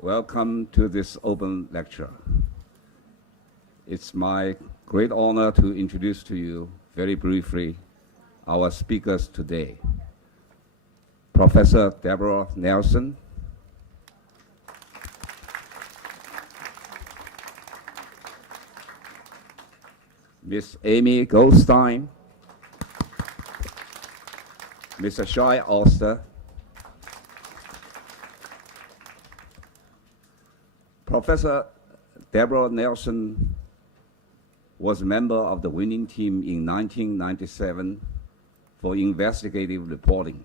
Welcome to this open lecture. It's my great honor to introduce to you very briefly our speakers today. Professor Deborah Nelson, Miss Amy Goldstein, Mr. Shai Oster, Professor Deborah Nelson was a member of the winning team in 1997 for investigative reporting.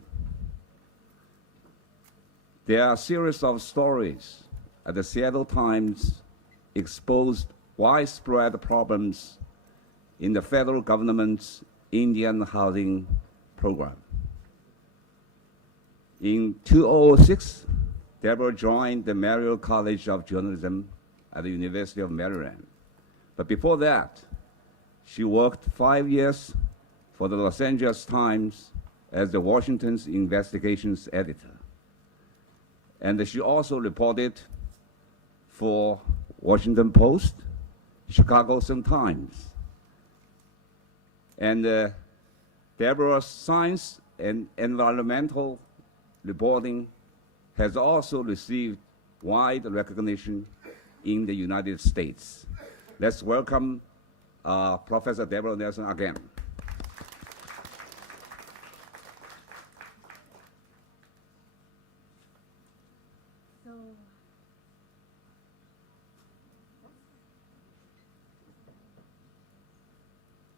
There are a series of stories at the Seattle Times exposed widespread problems in the federal government's Indian housing program. In 2006, Deborah joined the Merrill College of Journalism at the University of Maryland. But before that, she worked 5 years for the Los Angeles Times as the Washington's investigations editor. And she also reported for Washington Post, Chicago Sun-Times. And Deborah's science and environmental reporting has also received wide recognition in the United States. Let's welcome Professor Deborah Nelson again. So,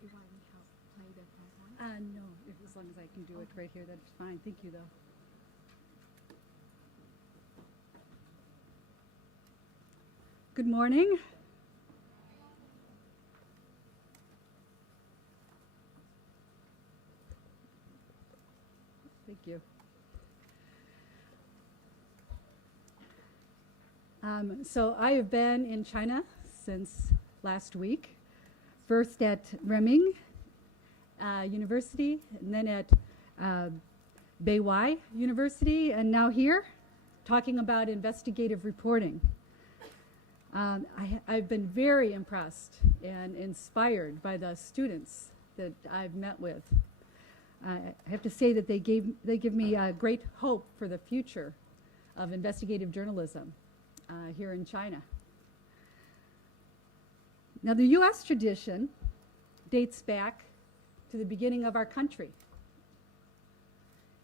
do I play the PowerPoint? No, as long as I can do it right here, that's fine. Thank you, though. Good morning. Thank you. So I have been in China since last week, first at Renmin University, and then at Beihai University, and now here, talking about investigative reporting. I've been very impressed and inspired by the students that I've met with. I have to say that they give me great hope for the future of investigative journalism here in China. Now, the U.S. tradition dates back to the beginning of our country.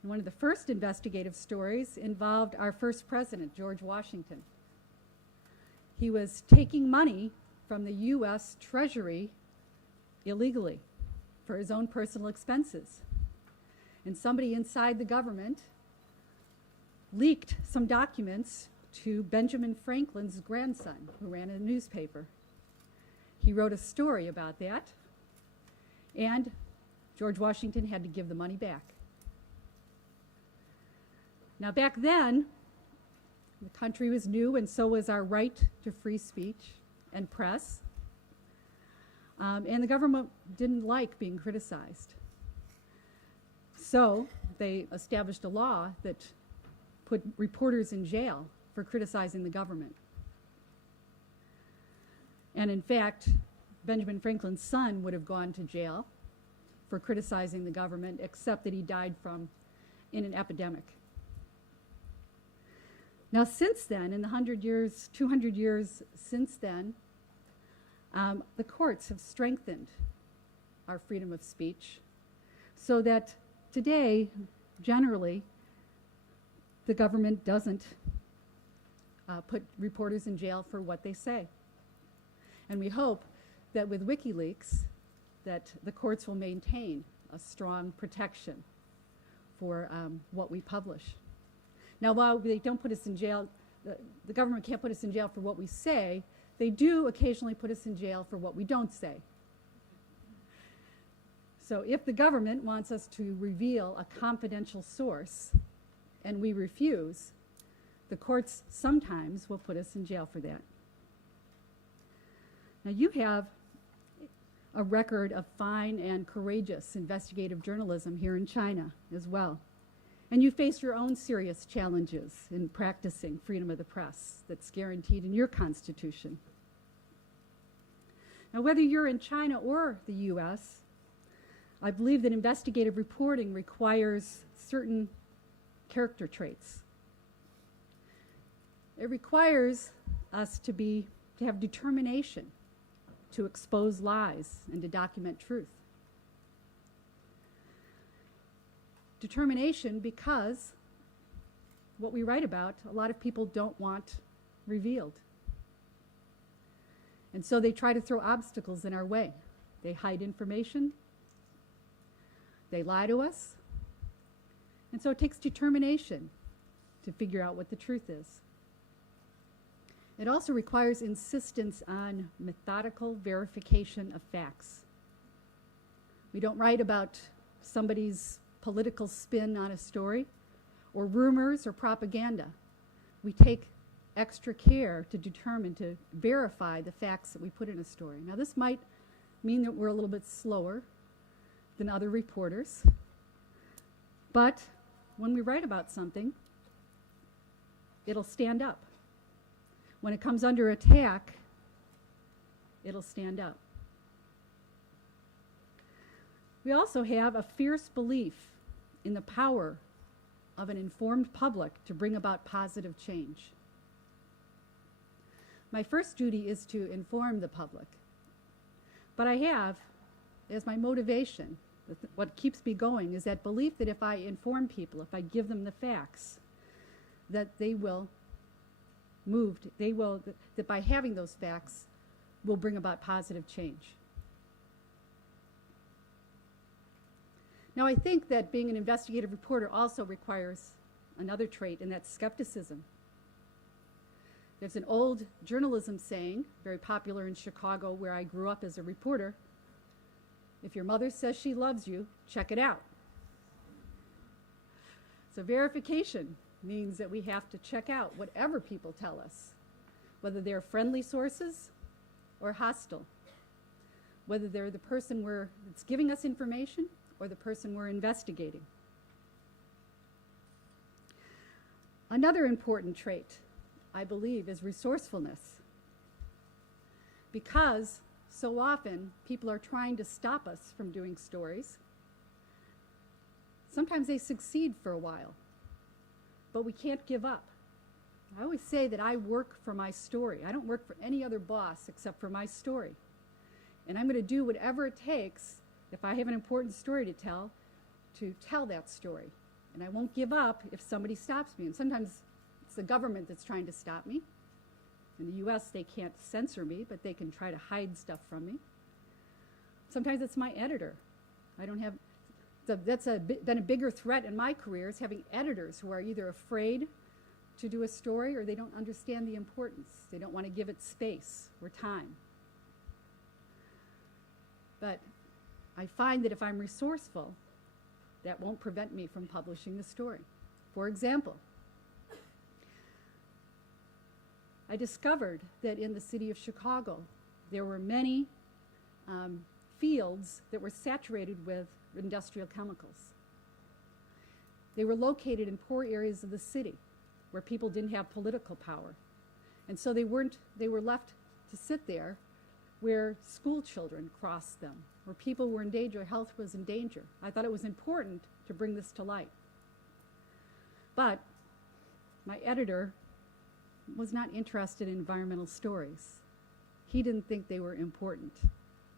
And one of the first investigative stories involved our first president, George Washington. He was taking money from the U.S. Treasury illegally for his own personal expenses. And somebody inside the government leaked some documents to Benjamin Franklin's grandson, who ran a newspaper. He wrote a story about that, and George Washington had to give the money back. Now, back then, the country was new, and so was our right to free speech and press. And the government didn't like being criticized. So they established a law that put reporters in jail for criticizing the government. And in fact, Benjamin Franklin's son would have gone to jail for criticizing the government, except that he died in an epidemic. Now, since then, in the 100 years, 200 years since then, the courts have strengthened our freedom of speech so that today, generally, the government doesn't put reporters in jail for what they say. And we hope that with WikiLeaks, that the courts will maintain a strong protection for what we publish. Now, while they don't put us in jail, the government can't put us in jail for what we say, they do occasionally put us in jail for what we don't say. So if the government wants us to reveal a confidential source and we refuse, the courts sometimes will put us in jail for that. Now, you have a record of fine and courageous investigative journalism here in China as well. And you face your own serious challenges in practicing freedom of the press that's guaranteed in your Constitution. Now, whether you're in China or the US, I believe that investigative reporting requires certain character traits. It requires us to have determination to expose lies and to document truth. Determination because what we write about, a lot of people don't want revealed. And so they try to throw obstacles in our way. They hide information. They lie to us. And so it takes determination to figure out what the truth is. It also requires insistence on methodical verification of facts. We don't write about somebody's political spin on a story or rumors or propaganda. We take extra care to determine, to verify the facts that we put in a story. Now, this might mean that we're a little bit slower than other reporters, but when we write about something, it'll stand up. When it comes under attack, it'll stand up. We also have a fierce belief in the power of an informed public to bring about positive change. My first duty is to inform the public, but I have, as my motivation, what keeps me going is that belief that if I inform people, if I give them the facts, that they will move, that by having those facts will bring about positive change. Now, I think that being an investigative reporter also requires another trait, and that's skepticism. There's an old journalism saying, very popular in Chicago, where I grew up as a reporter: if your mother says she loves you, check it out. So verification means that we have to check out whatever people tell us, whether they're friendly sources or hostile, whether they're the person that's giving us information or the person we're investigating. Another important trait, I believe, is resourcefulness. Because so often people are trying to stop us from doing stories. Sometimes they succeed for a while, but we can't give up. I always say that I work for my story. I don't work for any other boss except for my story. And I'm going to do whatever it takes, if I have an important story to tell that story. And I won't give up if somebody stops me. And sometimes it's the government that's trying to stop me. In the US, they can't censor me, but they can try to hide stuff from me. Sometimes it's my editor. That's been a bigger threat in my career, is having editors who are either afraid to do a story or they don't understand the importance. They don't want to give it space or time. But I find that if I'm resourceful, that won't prevent me from publishing the story. For example, I discovered that in the city of Chicago, there were many fields that were saturated with industrial chemicals. They were located in poor areas of the city where people didn't have political power. And so they were left to sit there where school children crossed them, where people were in danger, health was in danger. I thought it was important to bring this to light. But my editor was not interested in environmental stories. He didn't think they were important.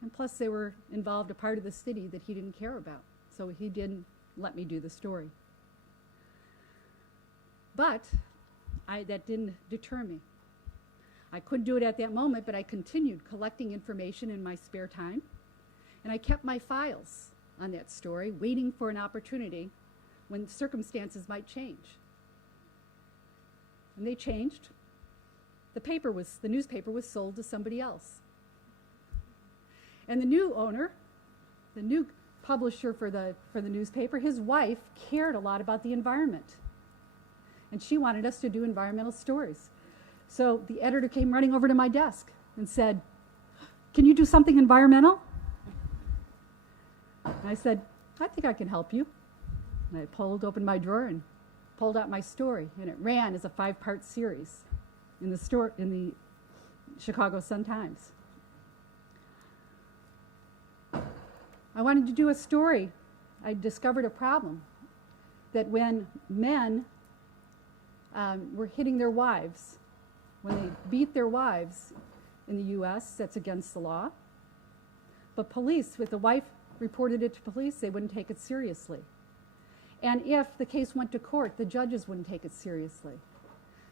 And plus they were involved a part of the city that he didn't care about. So he didn't let me do the story. But that didn't deter me. I couldn't do it at that moment, but I continued collecting information in my spare time. And I kept my files on that story, waiting for an opportunity when circumstances might change. And they changed. The newspaper was sold to somebody else. And the new owner, the new publisher for the newspaper, his wife cared a lot about the environment. And she wanted us to do environmental stories. So the editor came running over to my desk and said, "Can you do something environmental?" And I said, "I think I can help you." And I opened my drawer and pulled out my story, and it ran as a 5-part series in the Chicago Sun-Times. I wanted to do a story. I discovered a problem that when men were hitting their wives, when they beat their wives in the U.S., that's against the law. But police, if the wife reported it to police, they wouldn't take it seriously. And if the case went to court, the judges wouldn't take it seriously.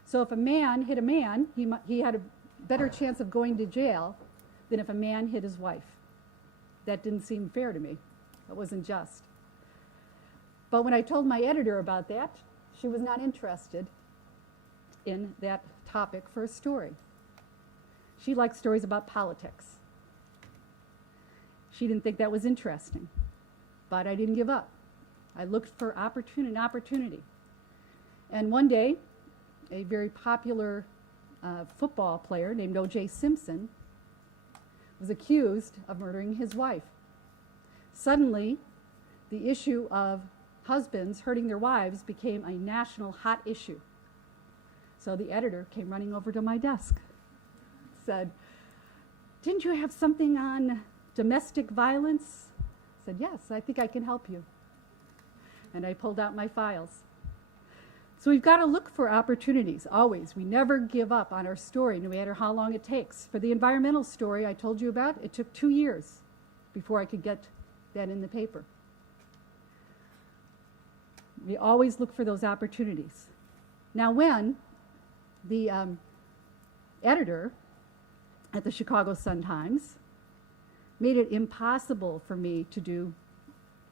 So if a man hit a man, he had a better chance of going to jail than if a man hit his wife. That didn't seem fair to me. That wasn't just. But when I told my editor about that, she was not interested in that topic for a story. She liked stories about politics. She didn't think that was interesting. But I didn't give up. I looked for opportunity. And one day, a very popular football player named O.J. Simpson was accused of murdering his wife. Suddenly, the issue of husbands hurting their wives became a national hot issue. So the editor came running over to my desk, said, "Didn't you have something on domestic violence?" I said, "Yes, I think I can help you." And I pulled out my files. So we've got to look for opportunities, always. We never give up on our story, no matter how long it takes. For the environmental story I told you about, it took 2 years before I could get that in the paper. We always look for those opportunities. Now, when the editor at the Chicago Sun-Times made it impossible for me to do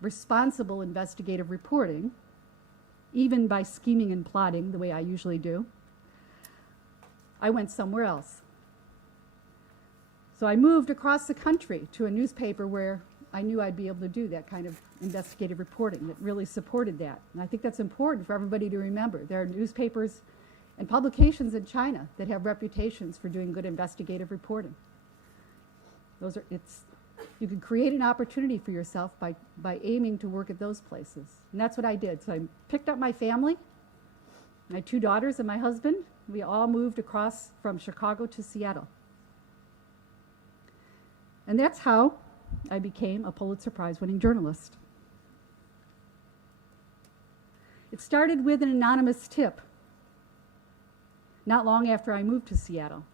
responsible investigative reporting, even by scheming and plotting the way I usually do, I went somewhere else. So I moved across the country to a newspaper where I knew I'd be able to do that kind of investigative reporting that really supported that. And I think that's important for everybody to remember. There are newspapers and publications in China that have reputations for doing good investigative reporting. You can create an opportunity for yourself by aiming to work at those places. And that's what I did. So I picked up my family, my 2 daughters and my husband. We all moved across from Chicago to Seattle. And that's how I became a Pulitzer Prize-winning journalist. It started with an anonymous tip not long after I moved to Seattle.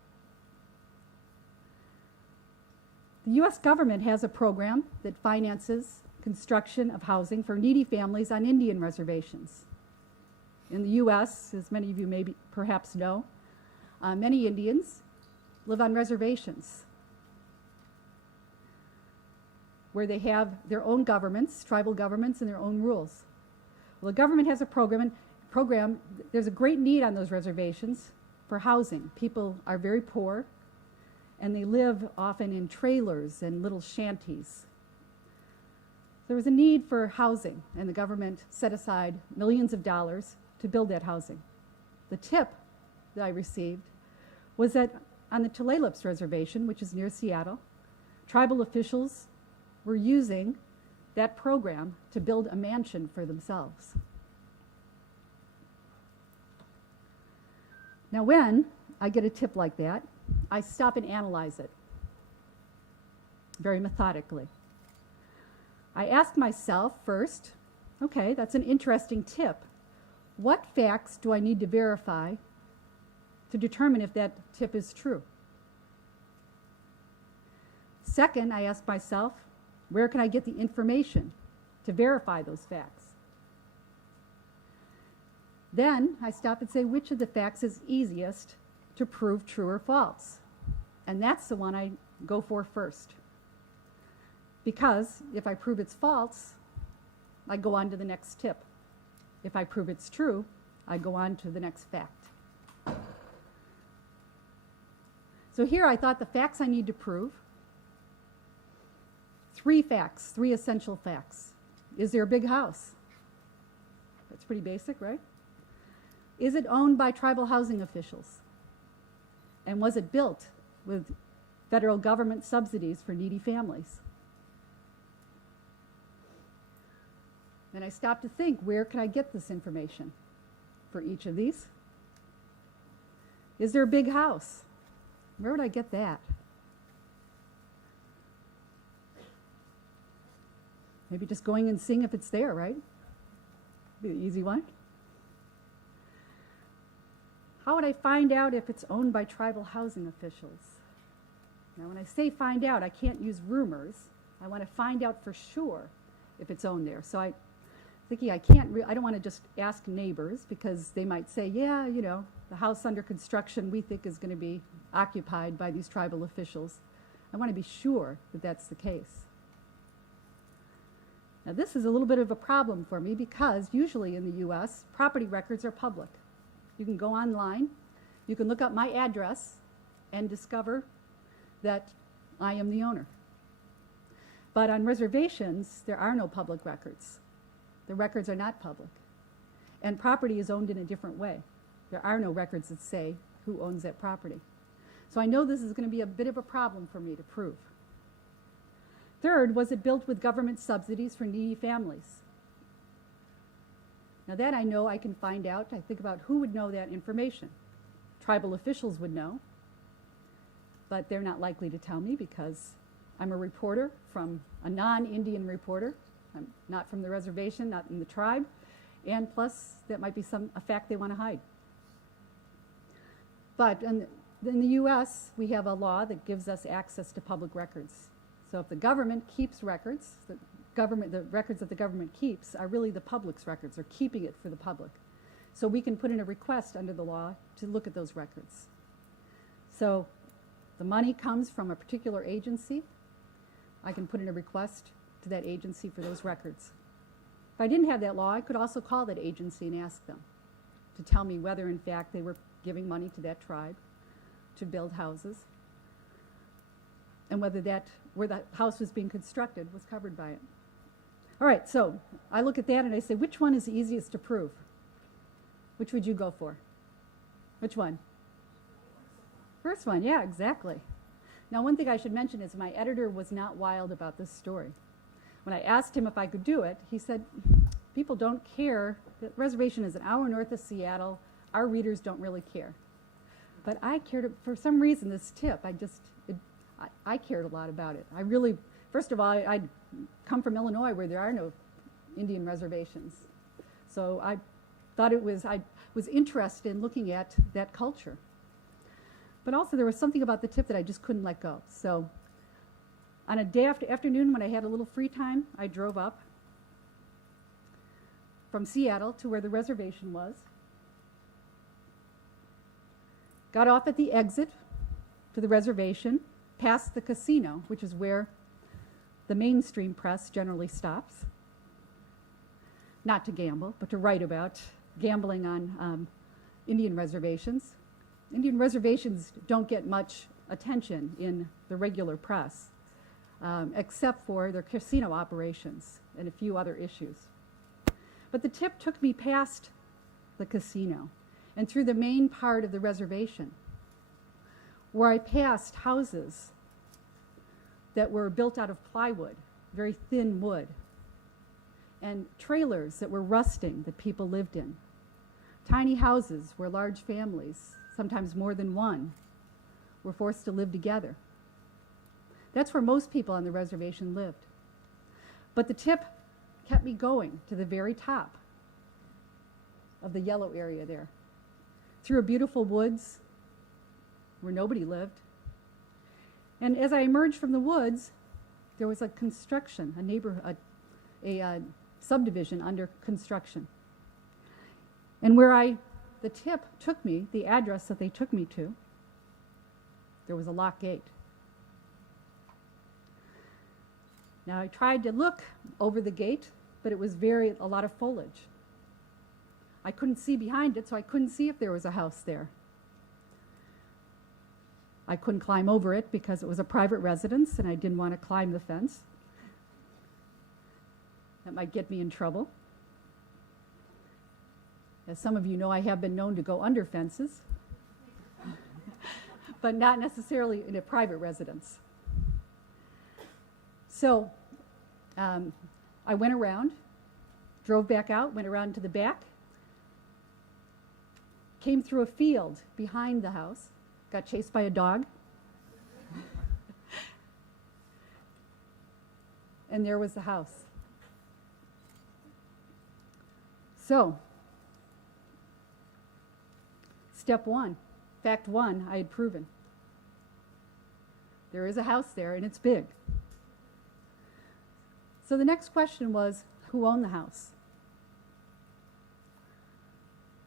The U.S. government has a program that finances construction of housing for needy families on Indian reservations. In the U.S., as many of you perhaps know, many Indians live on reservations where they have their own governments, tribal governments, and their own rules. Well, the government has a program. There's a great need on those reservations for housing. People are very poor, and they live often in trailers and little shanties. There was a need for housing, and the government set aside millions of dollars to build that housing. The tip that I received was that on the Tulalip's reservation, which is near Seattle, tribal officials were using that program to build a mansion for themselves. Now, when I get a tip like that, I stop and analyze it very methodically. I ask myself first, okay, that's an interesting tip. What facts do I need to verify to determine if that tip is true? Second, I ask myself, where can I get the information to verify those facts? Then I stop and say, which of the facts is easiest to prove true or false? And that's the one I go for first. Because if I prove it's false, I go on to the next tip. If I prove it's true, I go on to the next fact. So here I thought the facts I need to prove, 3 facts, 3 essential facts. Is there a big house? That's pretty basic, right? Is it owned by tribal housing officials? And was it built with federal government subsidies for needy families? And I stopped to think, where can I get this information for each of these? Is there a big house? Where would I get that? Maybe just going and seeing if it's there, right? Be the easy one. How would I find out if it's owned by tribal housing officials? Now, when I say find out, I can't use rumors. I want to find out for sure if it's owned there. So I'm thinking I don't want to just ask neighbors, because they might say, yeah, you know, the house under construction we think is going to be occupied by these tribal officials. I want to be sure that that's the case. Now, this is a little bit of a problem for me, because usually in the US, property records are public. You can go online, you can look up my address and discover that I am the owner. But on reservations, there are no public records. The records are not public. And property is owned in a different way. There are no records that say who owns that property. So I know this is going to be a bit of a problem for me to prove. Third, was it built with government subsidies for needy families? Now that I know I can find out. I think about who would know that information. Tribal officials would know, but they're not likely to tell me, because I'm a reporter from a non-Indian reporter. I'm not from the reservation, not in the tribe, and plus that might be a fact they want to hide. But in the US, we have a law that gives us access to public records. So if the government keeps records, the records that the government keeps are really the public's records, or keeping it for the public. So we can put in a request under the law to look at those records. So the money comes from a particular agency. I can put in a request to that agency for those records. If I didn't have that law, I could also call that agency and ask them to tell me whether in fact they were giving money to that tribe to build houses, and whether where the house was being constructed was covered by it. All right, so I look at that and I say, which one is the easiest to prove? Which would you go for? Which one? First one, yeah, exactly. Now, one thing I should mention is my editor was not wild about this story. When I asked him if I could do it, he said, people don't care. The reservation is an hour north of Seattle. Our readers don't really care. But I cared, for some reason, this tip, I cared a lot about it. I really, first of all, I'd come from Illinois where there are no Indian reservations. So I thought I was interested in looking at that culture. But also there was something about the tip that I just couldn't let go. So on a day afternoon when I had a little free time, I drove up from Seattle to where the reservation was, got off at the exit to the reservation, past the casino, which is where the mainstream press generally stops, not to gamble, but to write about gambling on Indian reservations. Indian reservations don't get much attention in the regular press, except for their casino operations and a few other issues. But the tip took me past the casino and through the main part of the reservation, where I passed houses that were built out of plywood, very thin wood, and trailers that were rusting that people lived in. Tiny houses where large families, sometimes more than one, were forced to live together. That's where most people on the reservation lived. But the tip kept me going to the very top of the yellow area there, through a beautiful woods where nobody lived. And as I emerged from the woods, there was a construction, a neighborhood, a subdivision under construction. And where the tip took me, the address that they took me to, there was a locked gate. Now I tried to look over the gate, but it was a lot of foliage. I couldn't see behind it, so I couldn't see if there was a house there. I couldn't climb over it because it was a private residence and I didn't want to climb the fence. That might get me in trouble. As some of you know, I have been known to go under fences, but not necessarily in a private residence. So I went around drove back out, went around to the back, came through a field behind the house, got chased by a dog, and there was the house. So, step one, fact one, I had proven. There is a house there, and it's big. So the next question was, who owned the house?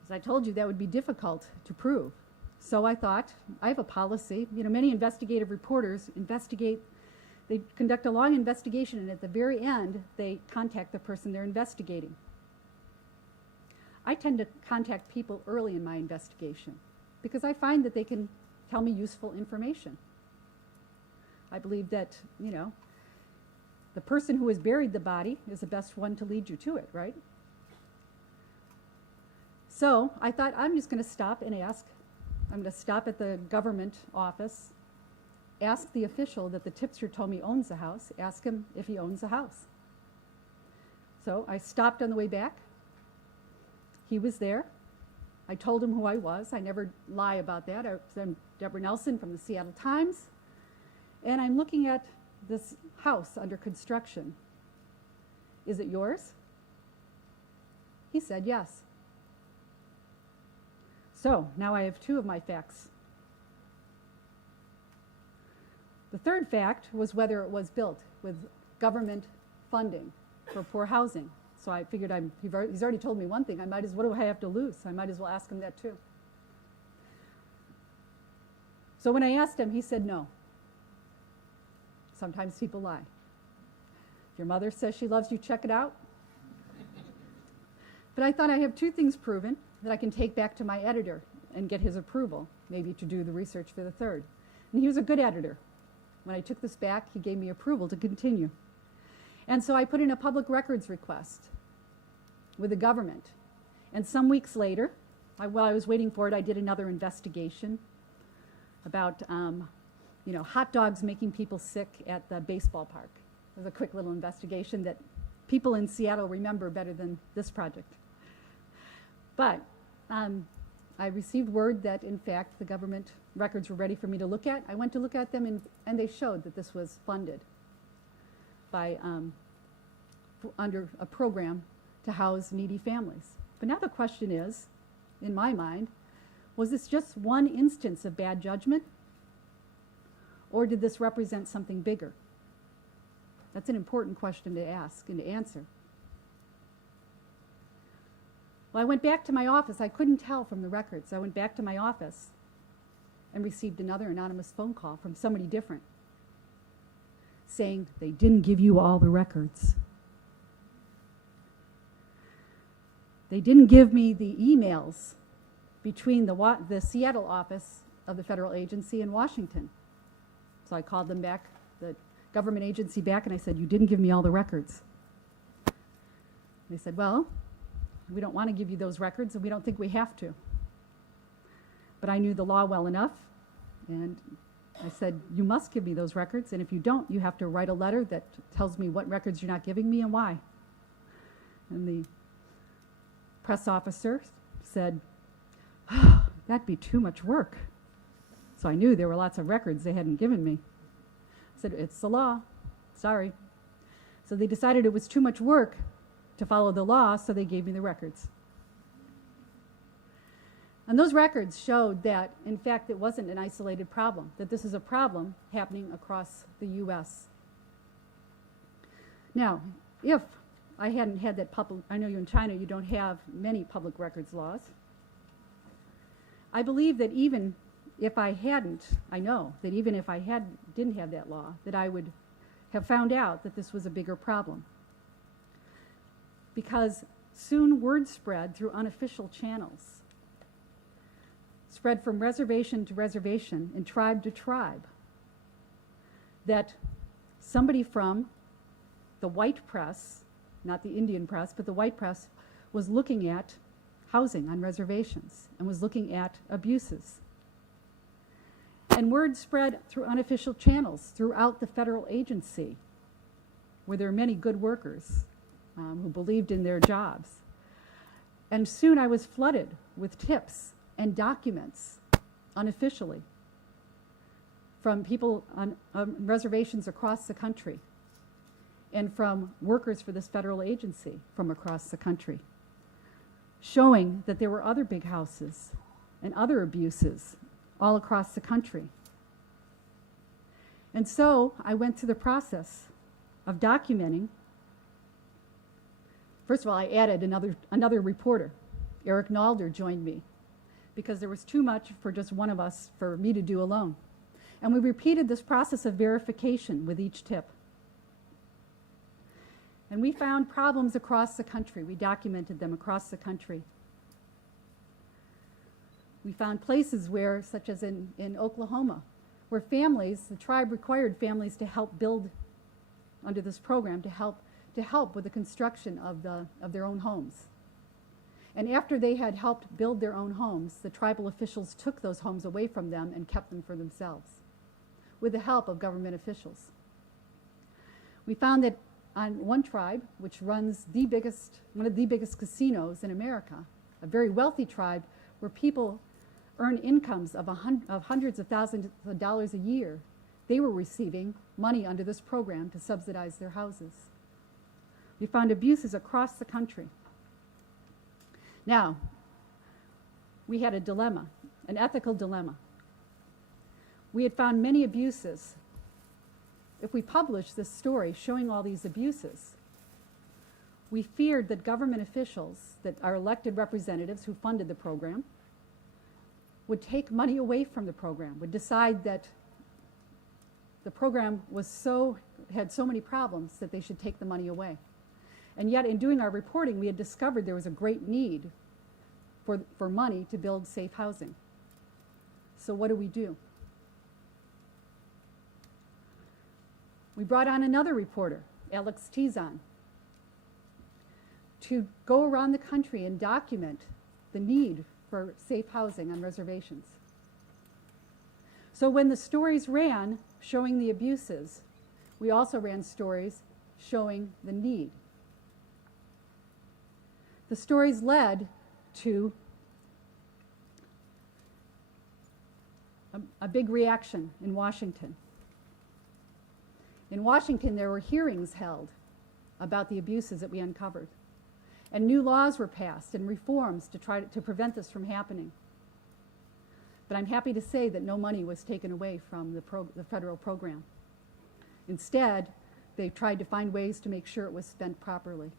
As I told you, that would be difficult to prove. So I thought, I have a policy. You know, many investigative reporters investigate, they conduct a long investigation, and at the very end, they contact the person they're investigating. I tend to contact people early in my investigation because I find that they can tell me useful information. I believe that, you know, the person who has buried the body is the best one to lead you to it, right? So I thought, I'm just going to stop and ask. I'm going to stop at the government office, ask the official that the tipster told me owns the house, ask him if he owns the house. So I stopped on the way back. He was there. I told him who I was. I never lie about that. I'm Deborah Nelson from the Seattle Times. And I'm looking at this house under construction. Is it yours? He said yes. So now I have two of my facts. The third fact was whether it was built with government funding for poor housing. So I figured he's already told me one thing. What do I have to lose? I might as well ask him that too. So when I asked him, he said no. Sometimes people lie. If your mother says she loves you, check it out. But I thought I have two things proven that I can take back to my editor and get his approval, maybe to do the research for the third. And he was a good editor. When I took this back, he gave me approval to continue. And so I put in a public records request with the government. And some weeks later, while I was waiting for it, I did another investigation about hot dogs making people sick at the baseball park. It was a quick little investigation that people in Seattle remember better than this project. But I received word that, in fact, the government records were ready for me to look at. I went to look at them, and they showed that this was funded by under a program to house needy families. But now the question is, in my mind, was this just one instance of bad judgment? Or did this represent something bigger? That's an important question to ask and to answer. Well, I went back to my office. I couldn't tell from the records. I went back to my office and received another anonymous phone call from somebody different saying they didn't give you all the records. They didn't give me the emails between the Seattle office of the federal agency and Washington. So I called them back, the government agency back, and I said, you didn't give me all the records. They said, well, we don't want to give you those records, and we don't think we have to. But I knew the law well enough, and I said, you must give me those records, and if you don't, you have to write a letter that tells me what records you're not giving me and why. And the press officer said, oh, that'd be too much work. So I knew there were lots of records they hadn't given me. I said, it's the law. Sorry. So they decided it was too much work to follow the law, so they gave me the records. And those records showed that, in fact, it wasn't an isolated problem, that this is a problem happening across the U.S. Now, if I hadn't had that public, I know you in China, you don't have many public records laws. I believe that even if I hadn't, I know that even if I didn't have that law, that I would have found out that this was a bigger problem. Because soon word spread through unofficial channels, spread from reservation to reservation and tribe to tribe, that somebody from the white press, not the Indian press, but the white press, was looking at housing on reservations and was looking at abuses. And word spread through unofficial channels throughout the federal agency, where there are many good workers who believed in their jobs. And soon I was flooded with tips and documents unofficially from people on reservations across the country and from workers for this federal agency from across the country, showing that there were other big houses and other abuses all across the country. And so I went through the process of documenting. First of all, I added another reporter. Eric Nalder joined me because there was too much for just one of us for me to do alone. And we repeated this process of verification with each tip. And we found problems across the country. We documented them across the country. We found places where, such as in Oklahoma, where families, the tribe required families to help build under this program, to help with the construction of their own homes. And after they had helped build their own homes, the tribal officials took those homes away from them and kept them for themselves, with the help of government officials. We found that on one tribe, which runs one of the biggest casinos in America, a very wealthy tribe where people earn incomes of hundreds of thousands of dollars a year, they were receiving money under this program to subsidize their houses. We found abuses across the country. Now, we had a dilemma, an ethical dilemma. We had found many abuses. If we published this story showing all these abuses, we feared that government officials, that our elected representatives who funded the program, would take money away from the program, would decide that the program had so many problems that they should take the money away. And yet in doing our reporting, we had discovered there was a great need for money to build safe housing. So what do? We brought on another reporter, Alex Tizon, to go around the country and document the need for safe housing on reservations. So when the stories ran showing the abuses, we also ran stories showing the need. The stories led to a big reaction in Washington. In Washington, there were hearings held about the abuses that we uncovered. And new laws were passed and reforms to try to prevent this from happening. But I'm happy to say that no money was taken away from the federal program. Instead, they tried to find ways to make sure it was spent properly.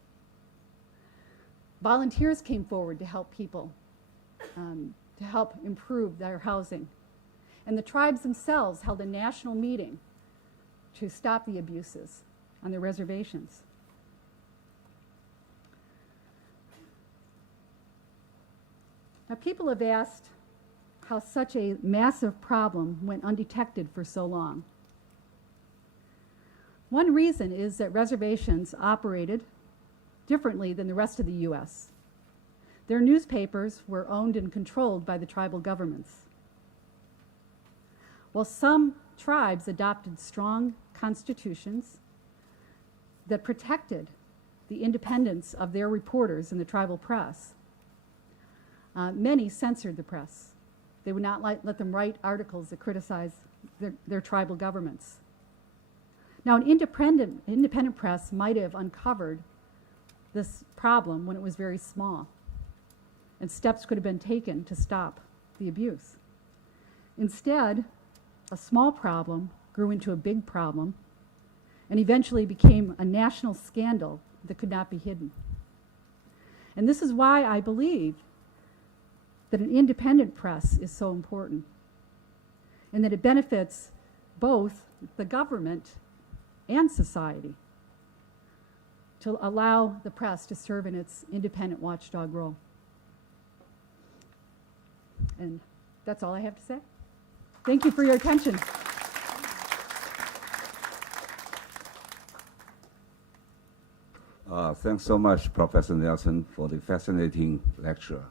Volunteers came forward to help people, to help improve their housing. And the tribes themselves held a national meeting to stop the abuses on their reservations. Now, people have asked how such a massive problem went undetected for so long. One reason is that reservations operated differently than the rest of the U.S. Their newspapers were owned and controlled by the tribal governments. While some tribes adopted strong constitutions that protected the independence of their reporters in the tribal press, many censored the press. They would not let them write articles that criticized their tribal governments. Now, an independent press might have uncovered this problem when it was very small, and steps could have been taken to stop the abuse. Instead, a small problem grew into a big problem and eventually became a national scandal that could not be hidden. And this is why I believe that an independent press is so important, and that it benefits both the government and society to allow the press to serve in its independent watchdog role. And that's all I have to say. Thank you for your attention. Thanks so much, Professor Nelson, for the fascinating lecture.